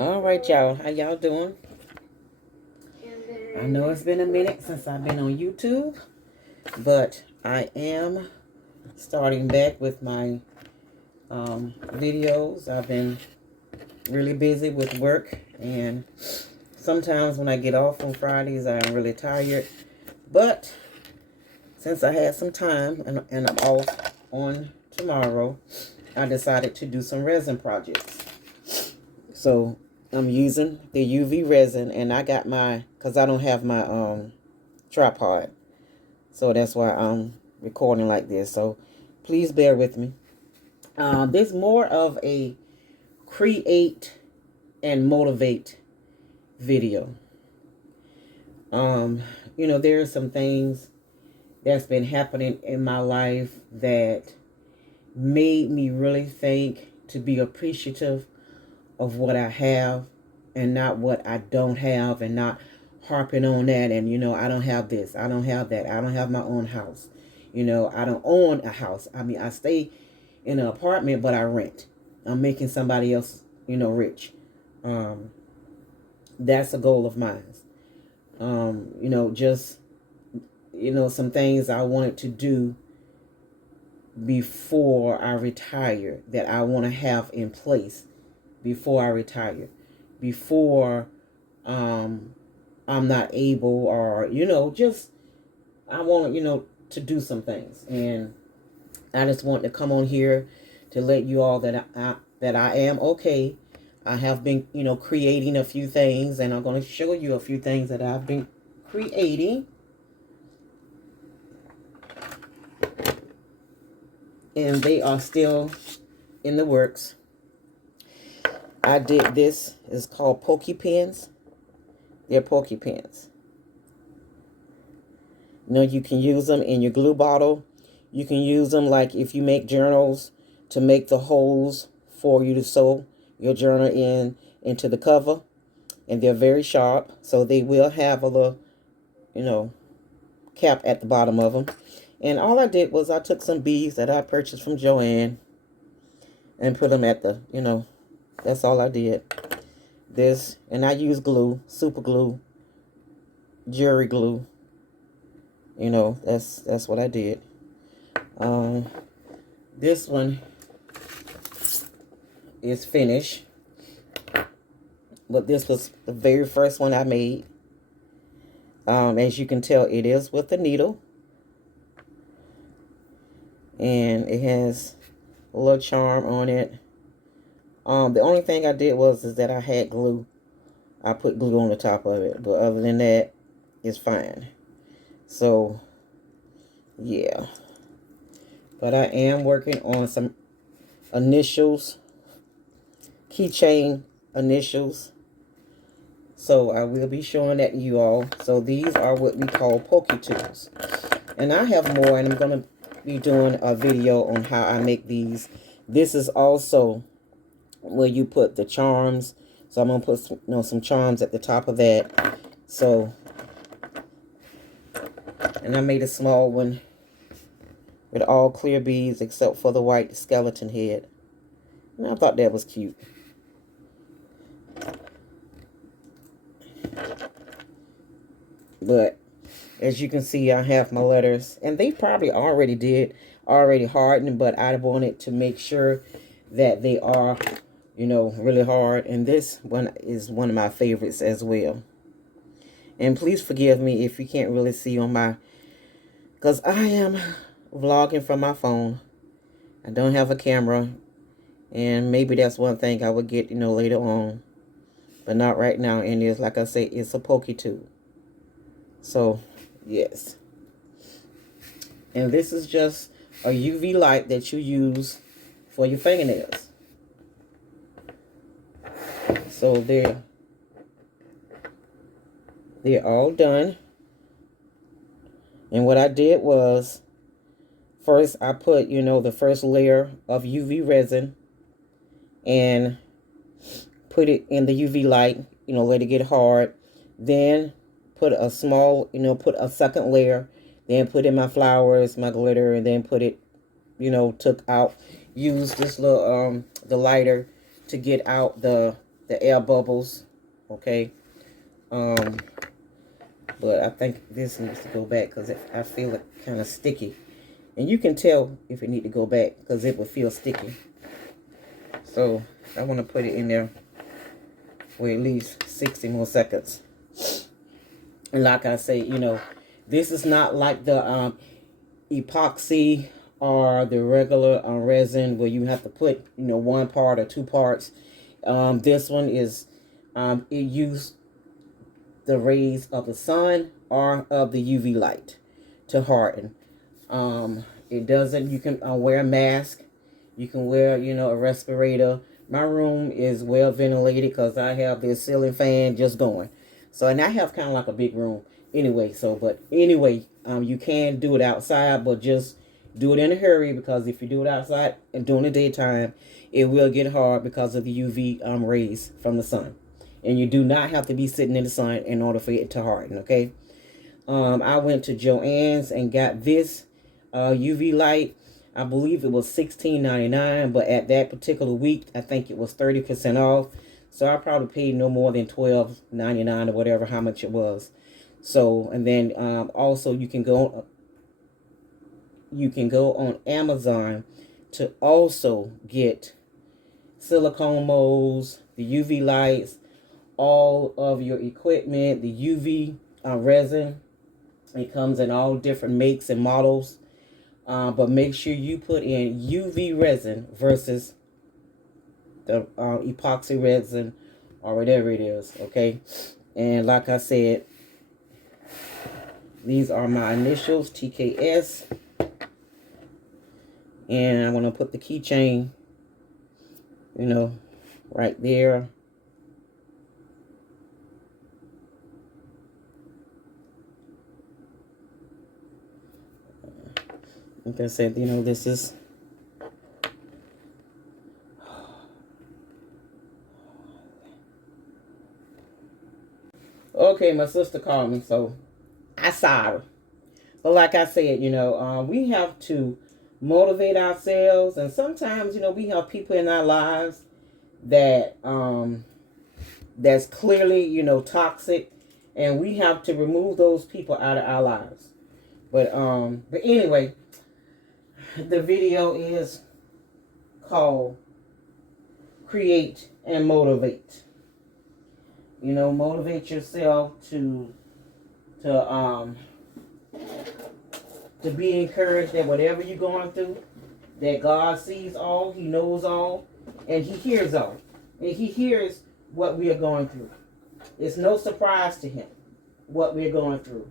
All right, y'all. How y'all doing? I know it's been a minute since I've been on YouTube, but I am starting back with my videos. I've been really busy with work, and sometimes when I get off on Fridays, I'm really tired. But since I had some time and I'm off on tomorrow, I decided to do some resin projects. So I'm using the UV resin, and I got my, because I don't have my tripod. So that's why I'm recording like this. So please bear with me. This more of a create and motivate video. There are some things that's been happening in my life that made me really think to be appreciative of what I have and not what I don't have, and not harping on that. And I don't have this, I don't have that, I don't have my own house, I don't own a house. I mean, I stay in an apartment, but I rent. I'm making somebody else rich. That's a goal of mine. Just some things I wanted to do before I retire, that I want to have in place before I retire, before I'm not able, or just I want to do some things. And I just want to come on here to let you all that I am okay. I have been creating a few things, and I'm going to show you a few things that I've been creating. And they are still in the works. I did this. It's called Pokey Pens. They're Pokey Pens. You can use them in your glue bottle. You can use them like if you make journals, to make the holes for you to sew your journal into the cover. And they're very sharp, so they will have a little, cap at the bottom of them. And all I did was I took some beads that I purchased from Joann and put them at the, that's all I did. This, and I use glue, super glue, jewelry glue. That's what I did. This one is finished, but this was the very first one I made. As you can tell, it is with a needle. And it has a little charm on it. The only thing I did is that I had glue. I put glue on the top of it. But other than that, it's fine. So, yeah. But I am working on some initials. Keychain initials. So, I will be showing that to you all. So, these are what we call Pokey Tools. And I have more, and I'm going to be doing a video on how I make these. This is also where you put the charms. So I'm going to put some charms at the top of that. So, and I made a small one with all clear beads except for the white skeleton head. And I thought that was cute. But as you can see, I have my letters, and they probably already hardened, but I wanted to make sure that they are, really hard. And this one is one of my favorites as well. And please forgive me if you can't really see on because I am vlogging from my phone. I don't have a camera, and maybe that's one thing I would get, later on, but not right now. And it's, like I say, it's a Pokey tool. So, yes. And this is just a UV light that you use for your fingernails. So they're all done. And what I did was, first I put, the first layer of UV resin and put it in the UV light, let it get hard. Then put a put a second layer, then put in my flowers, my glitter, and then put it, use this little, the lighter to get out the the air bubbles. Okay. But I think this needs to go back because I feel it kind of sticky. And you can tell if it need to go back because it will feel sticky. So I want to put it in there for at least 60 more seconds. And like I say, you know, this is not like the epoxy or the regular resin where you have to put, you know, one part or two parts. This one is, it used the rays of the sun or of the UV light to harden. It doesn't, you can wear a mask. You can wear, you know, a respirator. My room is well ventilated because I have this ceiling fan just going. So, and I have kind of like a big room anyway. So, but anyway, you can do it outside, but just do it in a hurry because if you do it outside and during the daytime, it will get hard because of the UV rays from the sun. And you do not have to be sitting in the sun in order for it to harden, okay? I went to Joann's and got this UV light. I believe it was $16.99, but at that particular week, I think it was 30% off. So I probably paid no more than $12.99 or whatever, how much it was. So, and then also you can go on Amazon to also get silicone molds, the UV lights, all of your equipment, the UV resin. It comes in all different makes and models. But make sure you put in UV resin versus the epoxy resin or whatever it is, okay? And like I said, these are my initials, TKS. And I'm going to put the keychain, you know, right there. Like I said, you know, this is okay. My sister called me, so I saw her. But like I said, you know, we have to motivate ourselves, and sometimes, you know, we have people in our lives that that's clearly, you know, toxic, and we have to remove those people out of our lives. But anyway, the video is called Create and Motivate. You know, motivate yourself to be encouraged that whatever you're going through, that God sees all, He knows all, and He hears all. And He hears what we are going through. It's no surprise to Him what we're going through.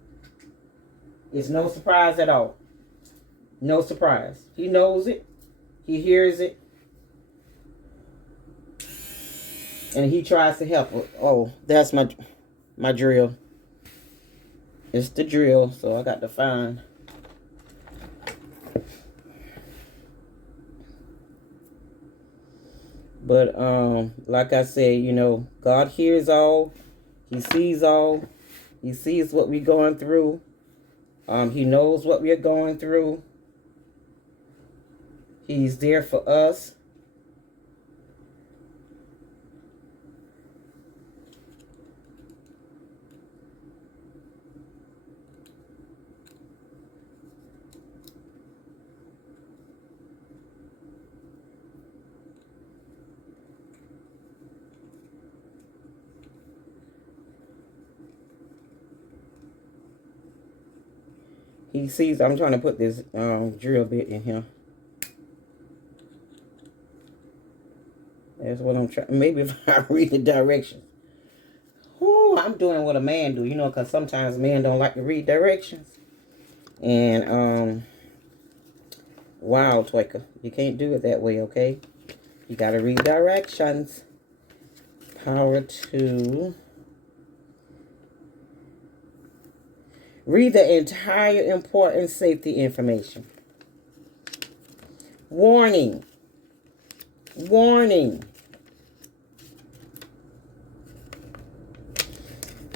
It's no surprise at all. No surprise. He knows it. He hears it. And He tries to help us. Oh, that's my drill. It's the drill, so I got to find. But like I said, you know, God hears all. He sees all. He sees what we're going through. He knows what we're going through. He's there for us. He sees. I'm trying to put this drill bit in here. That's what I'm trying. Maybe if I read the directions. Oh, I'm doing what a man do, you know, because sometimes men don't like to read directions. And wow, toika, you can't do it that way, okay? You got to read directions. Power to read the entire important safety information. Warning. Warning.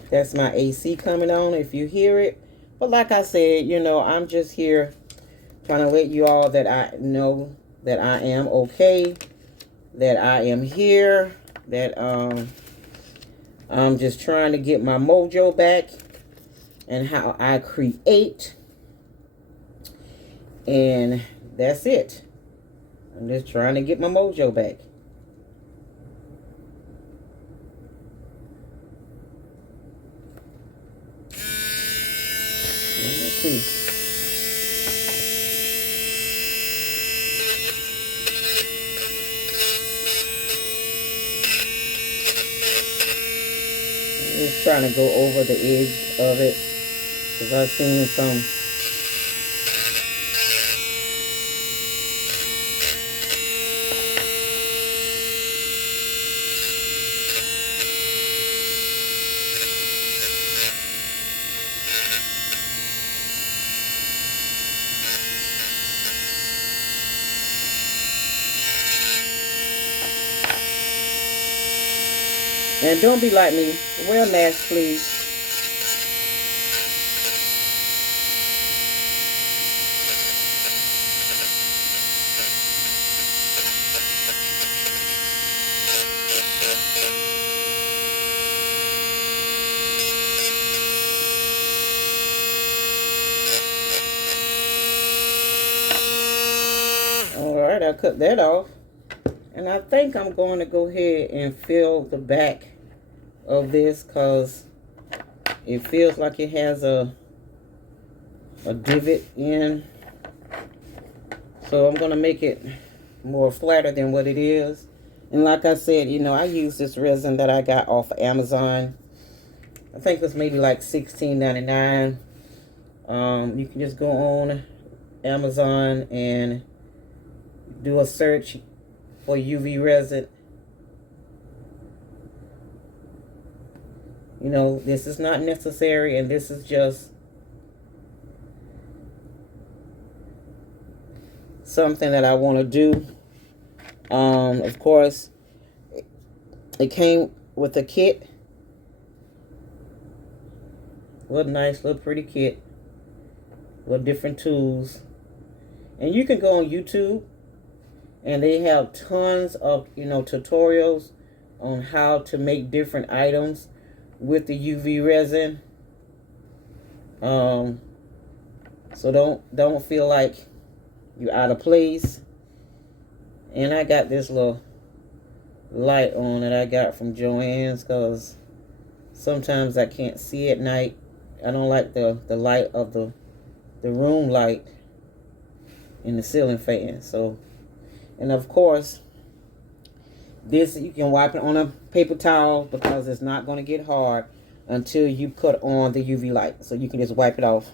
That's my AC coming on if you hear it. But like I said, you know, I'm just here trying to let you all that I know that I am okay, that I am here, that I'm just trying to get my mojo back and how I create. And that's it. I'm just trying to get my mojo back. Let's see. Just trying to go over the edge of it because I've seen some and don't be like me. Wear a mask, please. Alright, I cut that off. And I think I'm going to go ahead and fill the back of this because it feels like it has a divot in. So I'm going to make it more flatter than what it is. And like I said, you know, I use this resin that I got off of Amazon. I think it's maybe like $16.99. You can just go on Amazon and do a search for UV resin. You know, this is not necessary, and this is just something that I want to do. Of course, it came with a kit. What a nice little pretty kit with different tools. And you can go on YouTube, and they have tons of, you know, tutorials on how to make different items with the UV resin. So don't feel like you're out of place. And I got this little light on that I got from Joann's because sometimes I can't see at night. I don't like the light of the room light in the ceiling fan. So, and of course, this you can wipe it on a paper towel because it's not going to get hard until you put on the UV light. So you can just wipe it off.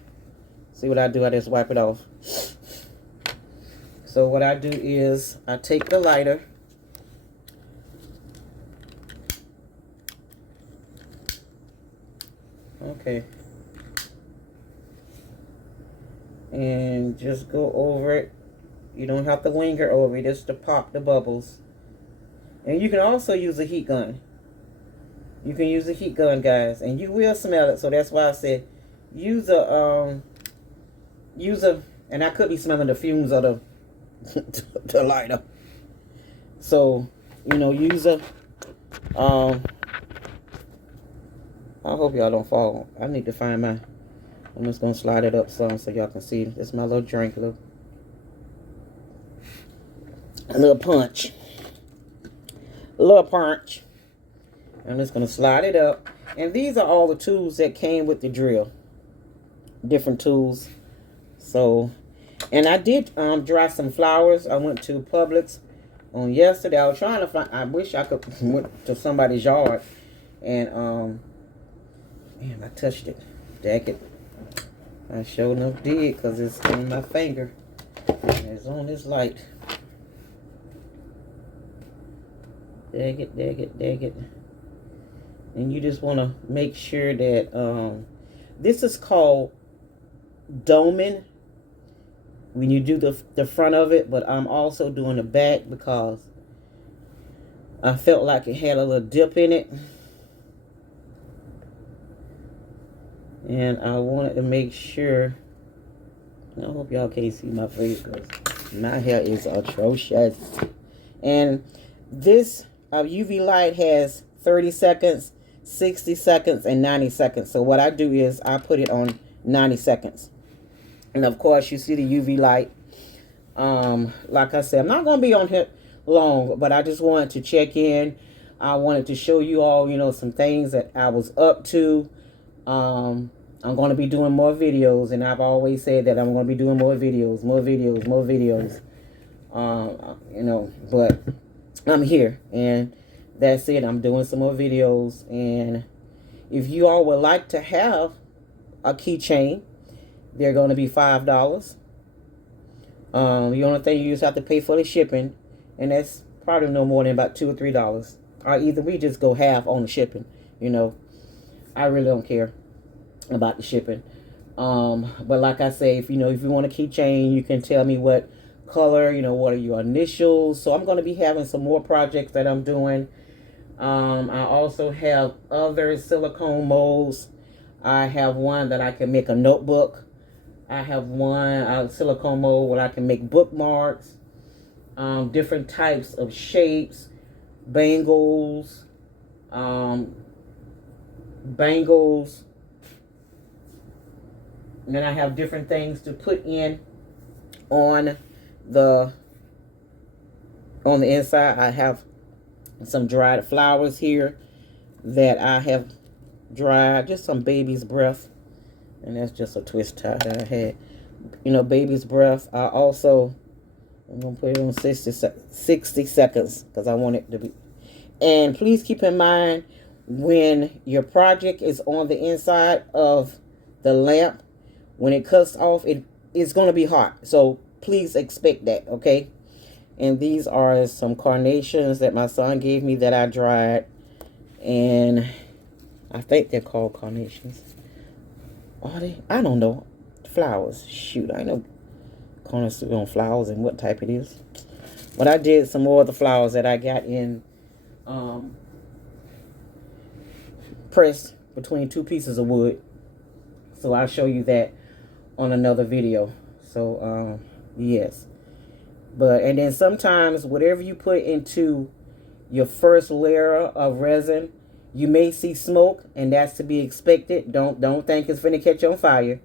See what I do? I just wipe it off. So what I do is I take the lighter. Okay. And just go over it. You don't have to linger over it, just to pop the bubbles. And you can also use a heat gun. You can use a heat gun, guys, and you will smell it. So that's why I said use a and I could be smelling the fumes of the the lighter. So, you know, use a I hope y'all don't fall. I need to find my, I'm just gonna slide it up some so y'all can see. This is my little drink, a little punch. A little punch. I'm just gonna slide it up. And these are all the tools that came with the drill. Different tools. So, and I did dry some flowers. I went to Publix on yesterday. I was trying to find, I wish I could went to somebody's yard and man, I touched it. Dang it. I sure enough did because it's on my finger. And it's on this light. Dang it, dang it, dang it. And you just want to make sure that this is called doming when you do the front of it, but I'm also doing the back because I felt like it had a little dip in it. And I wanted to make sure, I hope y'all can't see my face because my hair is atrocious. And this UV light has 30 seconds, 60 seconds, and 90 seconds. So what I do is I put it on 90 seconds. And of course, you see the UV light. Like I said, I'm not going to be on here long, but I just wanted to check in. I wanted to show you all, you know, some things that I was up to. I'm going to be doing more videos, and I've always said that I'm going to be doing more videos. You know, but I'm here, and that's it. I'm doing some more videos, and if you all would like to have a keychain, they're going to be $5. The only thing you just have to pay for the shipping, and that's probably no more than about $2 or $3. Or either we just go half on the shipping. You know, I really don't care about the shipping. But like I say, if you want a keychain, you can tell me what color, you know, what are your initials. So I'm going to be having some more projects that I'm doing. I also have other silicone molds. I have one that I can make a notebook. I have one silicone mold where I can make bookmarks, different types of shapes, bangles, and then I have different things to put in on the inside. I have some dried flowers here that I have dried, just some baby's breath, and that's just a twist tie that I had, you know, baby's breath. I'm gonna put it on 60 seconds because I want it to be. And please keep in mind, when your project is on the inside of the lamp, when it cuts off, it's going to be hot. So please expect that, okay? And these are some carnations that my son gave me that I dried. And I think they're called carnations. Are they? I don't know. Flowers. Shoot, I know connoisseur on flowers and what type it is. But I did some more of the flowers that I got in pressed between two pieces of wood. So I'll show you that on another video. So yes. And then sometimes whatever you put into your first layer of resin, you may see smoke, and that's to be expected. Don't think it's finna catch on fire.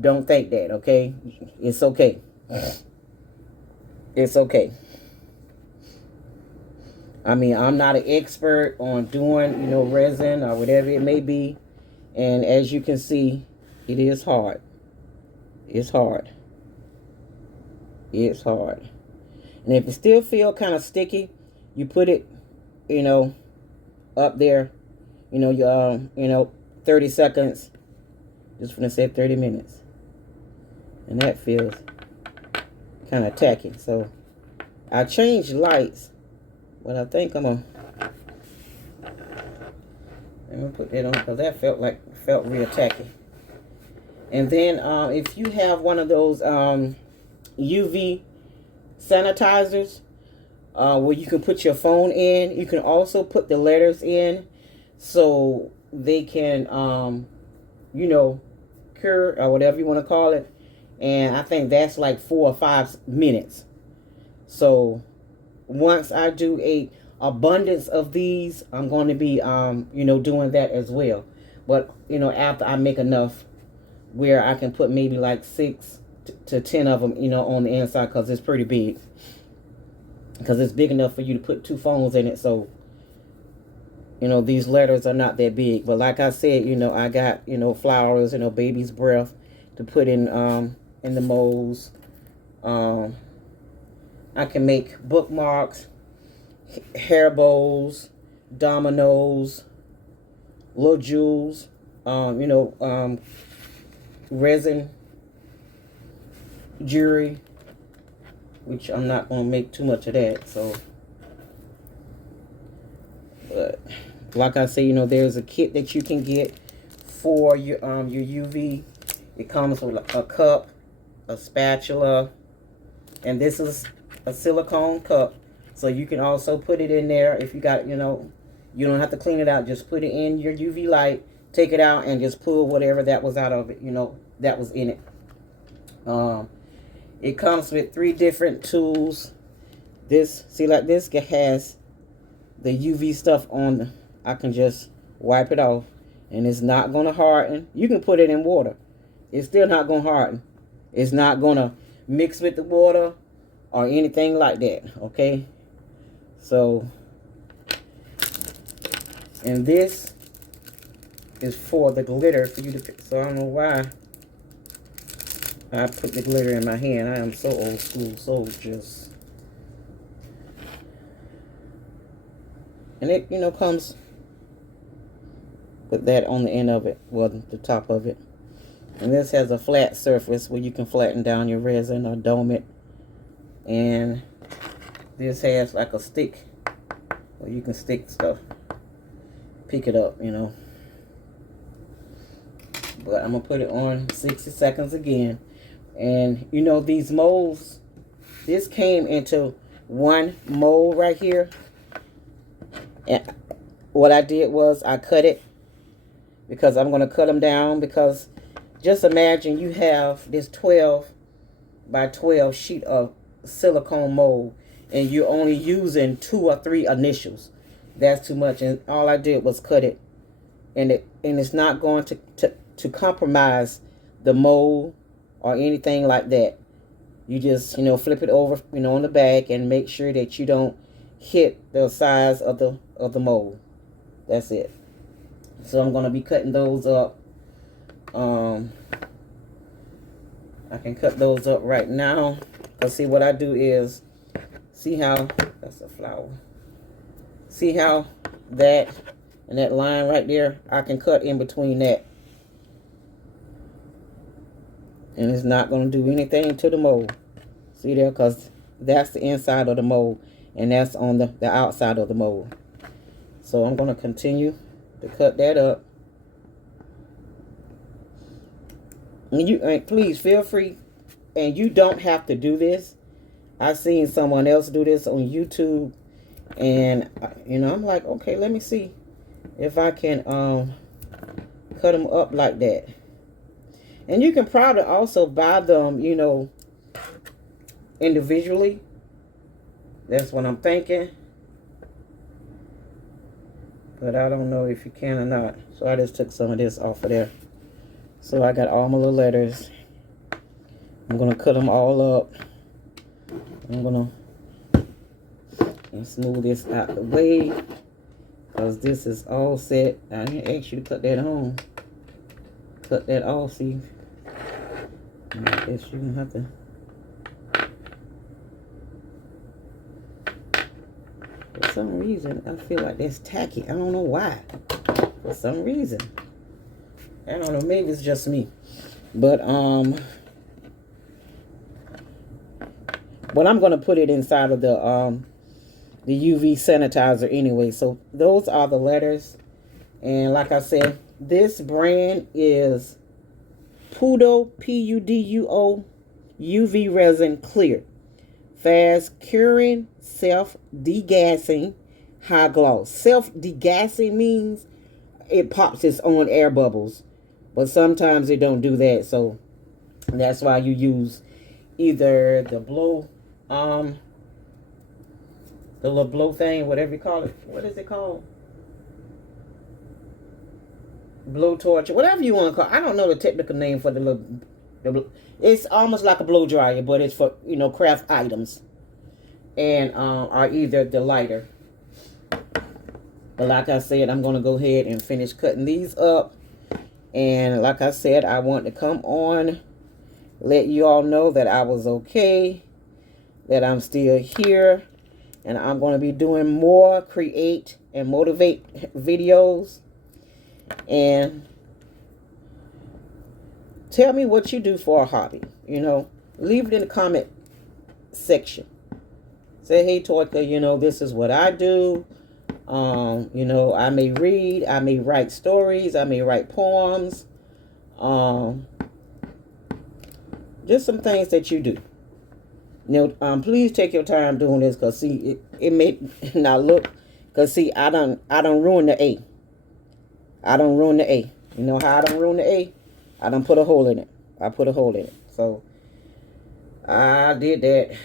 Don't think that, okay? It's okay. It's okay. I mean, I'm not an expert on doing, you know, resin or whatever it may be. And as you can see, it is hard. It's hard. It's hard. And if it still feel kind of sticky, you put it, you know, up there, you know, 30 seconds. Just gonna say 30 minutes. And that feels kind of tacky. So I changed lights, but I think I'm gonna put that on because that felt real tacky. And then if you have one of those UV sanitizers where you can put your phone in, you can also put the letters in so they can you know, cure or whatever you want to call it. And I think that's like 4 or 5 minutes. So once I do a abundance of these, I'm going to be you know, doing that as well. But you know, after I make enough where I can put maybe like 6 to 10 of them, you know, on the inside, because it's pretty big, because it's big enough for you to put 2 phones in it. So you know, these letters are not that big. But like I said, you know, I got, you know, flowers, you know, baby's breath to put in the molds. I can make bookmarks, hair bows, dominoes, little jewels, you know, resin jewelry, which I'm not going to make too much of that. So, but like I say, you know, there's a kit that you can get for your UV. It comes with a cup, a spatula, and this is a silicone cup. So you can also put it in there if you got, you know, you don't have to clean it out. Just put it in your UV light, take it out, and just pull whatever that was out of it, you know, that was in it. It comes with 3 different tools. This, see, like this has the UV stuff on, I can just wipe it off, and it's not going to harden. You can put it in water. It's still not going to harden. It's not going to mix with the water or anything like that, okay? So, and this is for the glitter for you to pick. So I don't know why I put the glitter in my hand. I am so old school, so just, and it, you know, comes with that on the end of it, well, the top of it. And this has a flat surface where you can flatten down your resin or dome it. And this has like a stick where you can stick stuff, pick it up, you know. But I'm gonna put it on 60 seconds again. And you know, these molds, this came into one mold right here. And what I did was I cut it, because I'm gonna cut them down, because just imagine you have this 12 by 12 sheet of silicone mold, and you're only using 2 or 3 initials. That's too much. And all I did was cut it, and it's not going to compromise the mold or anything like that. You just, you know, flip it over, you know, on the back, and make sure that you don't hit the size of the mold. That's it. So I'm going to be cutting those up. I can cut those up right now. But see, what I do is, see how, that's a flower. See how that and that line right there, I can cut in between that. And it's not going to do anything to the mold. See there? Because that's the inside of the mold, and that's on the outside of the mold. So I'm going to continue to cut that up. And you please feel free, and you don't have to do this. I've seen someone else do this on YouTube, and you know, I'm like, okay, let me see if I can cut them up like that. And you can probably also buy them, you know, individually. That's what I'm thinking. But I don't know if you can or not. So I just took some of this off of there. So I got all my little letters. I'm going to cut them all up. I'm going to smooth this out the way, because this is all set. I didn't ask you to cut that on. Cut that off, see. I guess you're going to have to. For some reason, I feel like that's tacky. I don't know why. For some reason. I don't know. Maybe it's just me. But I'm going to put it inside of the UV sanitizer anyway. So those are the letters. And like I said, this brand is Pudo, Puduo, UV resin clear. Fast curing, self-degassing, high gloss. Self-degassing means it pops its own air bubbles, but sometimes it don't do that. So that's why you use either the blow, the little blow thing, whatever you call it. What is it called? Blow torch, whatever you want to call it. I don't know the technical name for the little. It's almost like a blow dryer, but it's for, you know, craft items, and or either the lighter. But like I said, I'm going to go ahead and finish cutting these up. And like I said, I want to come on, let you all know that I was okay, that I'm still here, and I'm going to be doing more create and motivate videos. And tell me what you do for a hobby. You know, leave it in the comment section. Say, hey, Toika, you know, this is what I do. You know, I may read, I may write stories, I may write poems. Just some things that you do. You know, please take your time doing this, because see, it may not look, because see, I don't ruin the A. I don't ruin the A. You know how I don't ruin the A? I don't put a hole in it. I put a hole in it. So I did that.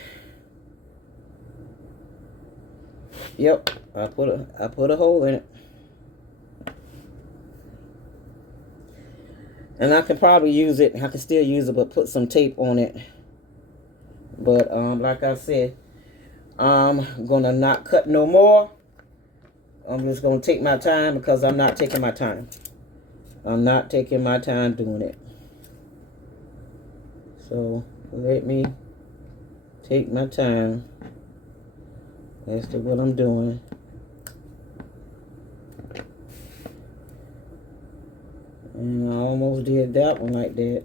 Yep, I put a hole in it. And I can probably use it. I can still use it, but put some tape on it. But like I said, I'm gonna not cut no more. I'm just gonna take my time because I'm not taking my time. I'm not taking my time doing it. So let me take my time as to what I'm doing. And I almost did that one like that.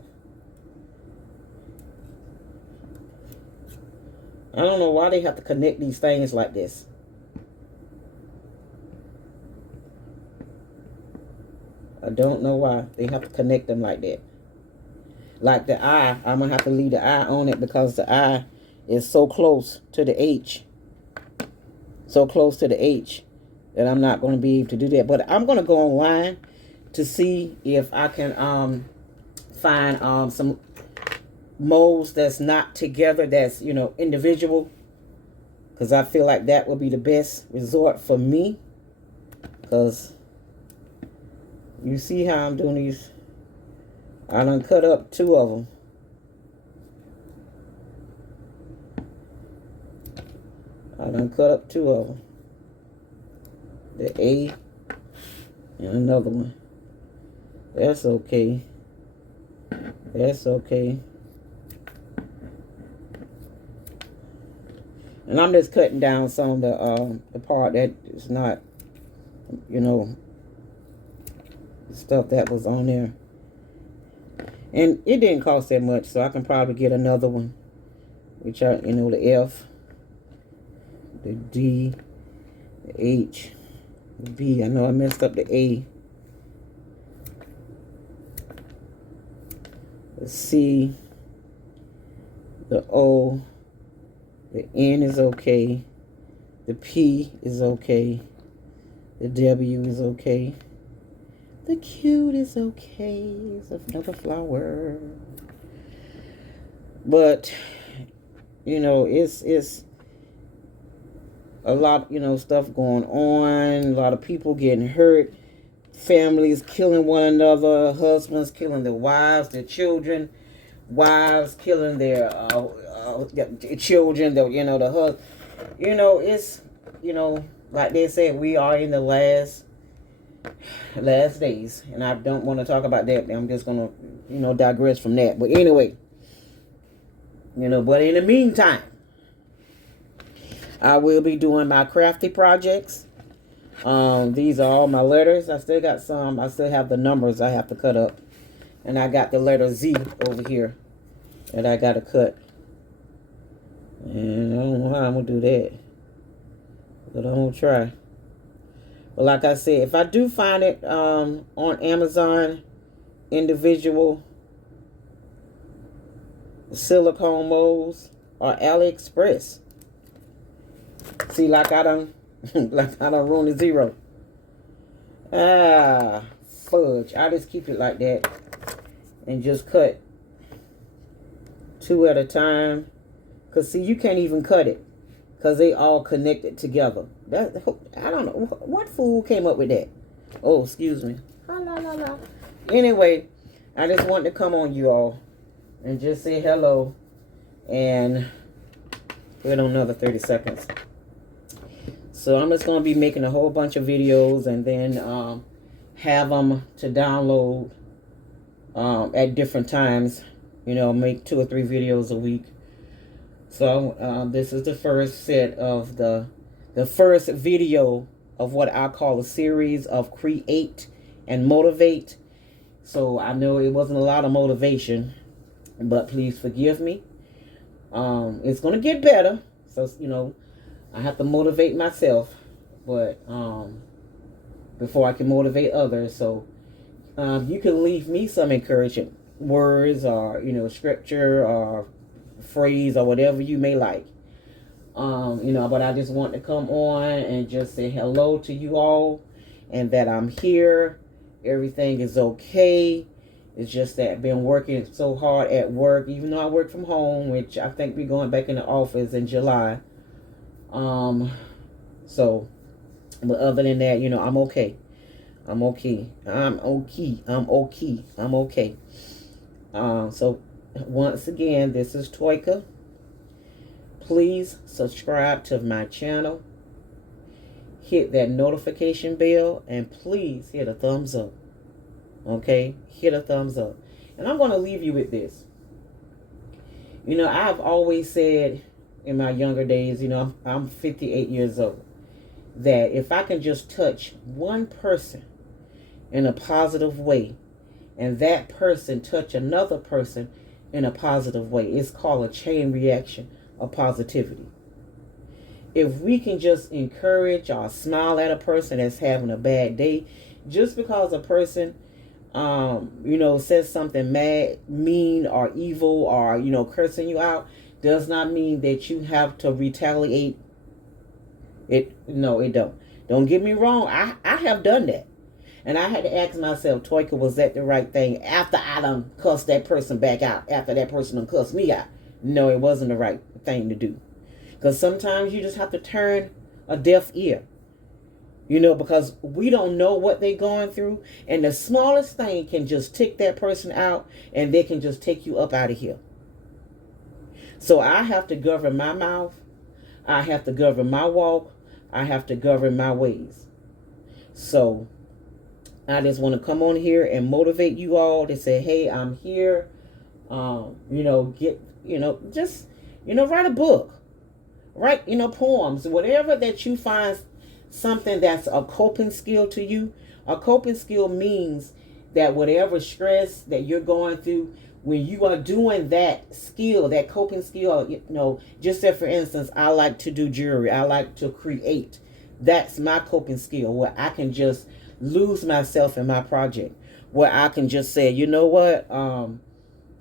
I don't know why they have to connect these things like this. I don't know why they have to connect them like that. Like the I, I'm going to have to leave the I on it because the I is so close to the H. So close to the H that I'm not going to be able to do that. But I'm going to go online to see if I can find some molds that's not together, that's, you know, individual. Because I feel like that will be the best resort for me. Because you see how I'm doing these. I done cut up 2 of them. I done cut up 2 of them. The A and another one. That's okay. That's okay. And I'm just cutting down some of the part that is not, you know, stuff that was on there. And it didn't cost that much, so I can probably get another one. Which are, you know, the F, the D, the H, the B. I know I messed up the A. The C, the O, the N is okay. The P is okay. The W is okay. The Q is okay. It's another flower. But, you know, it's a lot, you know, stuff going on. A lot of people getting hurt. Families killing one another. Husbands killing their wives, their children. Wives killing their children. You know, the husband. You know, it's, you know, like they said, we are in the last days, and I don't want to talk about that. I'm just gonna, you know, digress from that. But anyway, you know, but in the meantime, I will be doing my crafty projects. These are all my letters. I still got some. I still have the numbers I have to cut up, and I got the letter Z over here that I got to cut. And I don't know how I'm gonna do that, but I'm gonna try. But like I said, if I do find it on Amazon, individual silicone molds, or AliExpress. See, like I done ruined the 0. Ah, fudge. I just keep it like that and just cut 2 at a time. Because, see, you can't even cut it because they all connected together. That, I don't know. What fool came up with that? Oh, excuse me. La, la, la, la. Anyway, I just wanted to come on you all and just say hello. And wait on another 30 seconds. So I'm just going to be making a whole bunch of videos and then have them to download at different times. You know, make 2 or 3 videos a week. So this is the first set of the first video of what I call a series of create and motivate. So I know it wasn't a lot of motivation, but please forgive me. It's going to get better. So, you know, I have to motivate myself, but before I can motivate others. So you can leave me some encouraging words, or, you know, scripture or phrase or whatever you may like. You know, but I just want to come on and just say hello to you all, and that I'm here. Everything is okay. It's just that I've been working so hard at work, even though I work from home, which I think we're going back in the office in July. So, but other than that, you know, I'm okay. I'm okay. I'm okay. I'm okay. I'm okay. So once again, this is Toika. Please subscribe to my channel. Hit that notification bell and please hit a thumbs up. Okay? Hit a thumbs up. And I'm going to leave you with this. You know, I've always said in my younger days, you know, I'm 58 years old, that if I can just touch one person in a positive way, and that person touch another person in a positive way, it's called a chain reaction of positivity. If we can just encourage or smile at a person that's having a bad day, just because a person you know, says something mad, mean, or evil, or, you know, cursing you out, does not mean that you have to retaliate. No, it don't. Don't get me wrong. I have done that. And I had to ask myself, Toika, was that the right thing? After I done cussed that person back out, after that person done cussed me out. No, it wasn't the right thing to do. Because sometimes you just have to turn a deaf ear. You know, because we don't know what they're going through. And the smallest thing can just tick that person out, and they can just take you up out of here. So I have to govern my mouth. I have to govern my walk. I have to govern my ways. So I just want to come on here and motivate you all to say, hey, I'm here. You know, just, you know, write a book. Write, you know, poems. Whatever that you find something that's a coping skill to you. A coping skill means that whatever stress that you're going through, when you are doing that skill, that coping skill, you know, just say for instance, I like to do jewelry, I like to create. That's my coping skill, where I can just lose myself in my project, where I can just say, you know what, I'm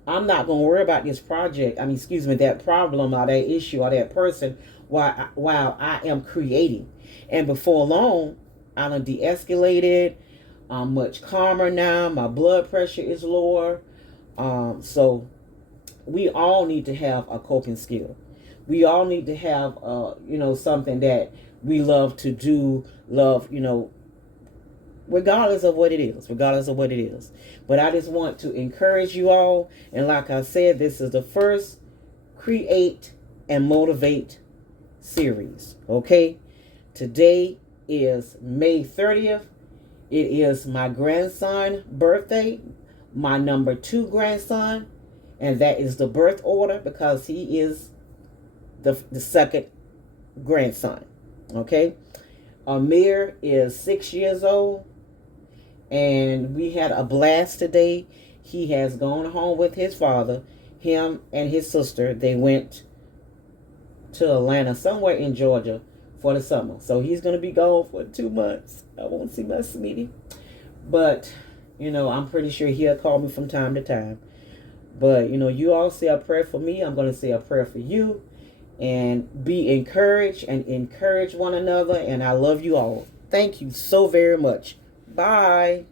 not going to worry about this project, that problem or that issue or that person while I am creating. And before long, I done de-escalated. I'm much calmer now. My blood pressure is lower. So we all need to have a coping skill. We all need to have, you know, something that we love to do, you know, regardless of what it is. But I just want to encourage you all. And like I said, this is the first Create and Motivate series. Okay? Today is May 30th. It is my grandson's birthday, my number 2 grandson, and that is the birth order because he is the second grandson. Okay? Amir is 6 years old, and we had a blast today. He has gone home with his father. Him and his sister, they went to Atlanta, somewhere in Georgia, for the summer. So he's going to be gone for 2 months. I won't see my sweetie. But, you know, I'm pretty sure he'll call me from time to time. But, you know, you all say a prayer for me. I'm going to say a prayer for you. And be encouraged and encourage one another. And I love you all. Thank you so very much. Bye.